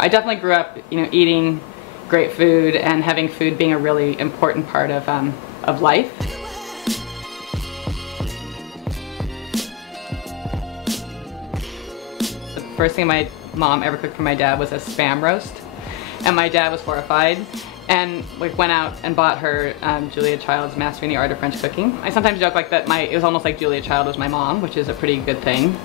I definitely grew up, eating great food and having food being a really important part of life. The first thing my mom ever cooked for my dad was a Spam roast, and my dad was horrified. And we went out and bought her Julia Child's Mastering the Art of French Cooking. I sometimes joke like that it was almost like Julia Child was my mom, which is a pretty good thing.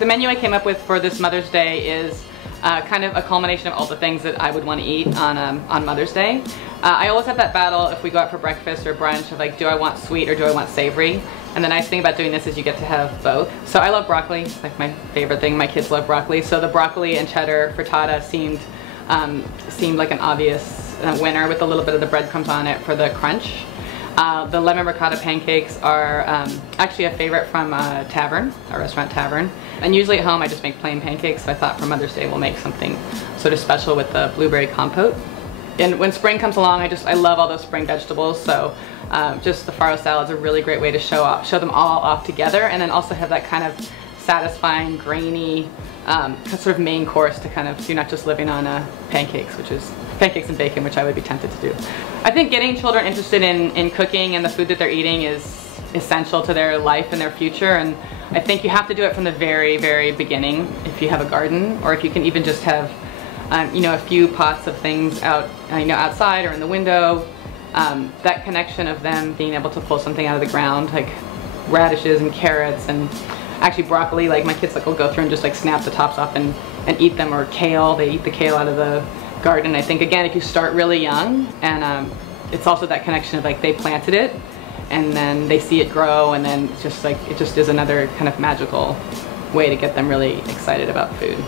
The menu I came up with for this Mother's Day is kind of a culmination of all the things that I would want to eat on Mother's Day. I always have that battle if we go out for breakfast or brunch of like, do I want sweet or do I want savory? And the nice thing about doing this is you get to have both. So I love broccoli, it's like my favorite thing. My kids love broccoli. So the broccoli and cheddar frittata seemed like an obvious winner with a little bit of the breadcrumbs on it for the crunch. The lemon ricotta pancakes are actually a favorite from a restaurant tavern. And usually at home I just make plain pancakes, so I thought for Mother's Day we'll make something sort of special with the blueberry compote. And when spring comes along, I love all those spring vegetables, so just the farro salad is a really great way to show them all off together, and then also have that kind of satisfying, grainy, sort of main course to kind of, you're not just living on pancakes and bacon, which I would be tempted to do. I think getting children interested in cooking and the food that they're eating is essential to their life and their future, and I think you have to do it from the very, very beginning if you have a garden, or if you can even just have a few pots of things out, outside or in the window. That connection of them being able to pull something out of the ground, like radishes and carrots and actually broccoli, like my kids will go through and just like snap the tops off and eat them, or kale, they eat the kale out of the garden. I think again, if you start really young, and it's also that connection of like they planted it and then they see it grow, and then it's just like, it just is another kind of magical way to get them really excited about food.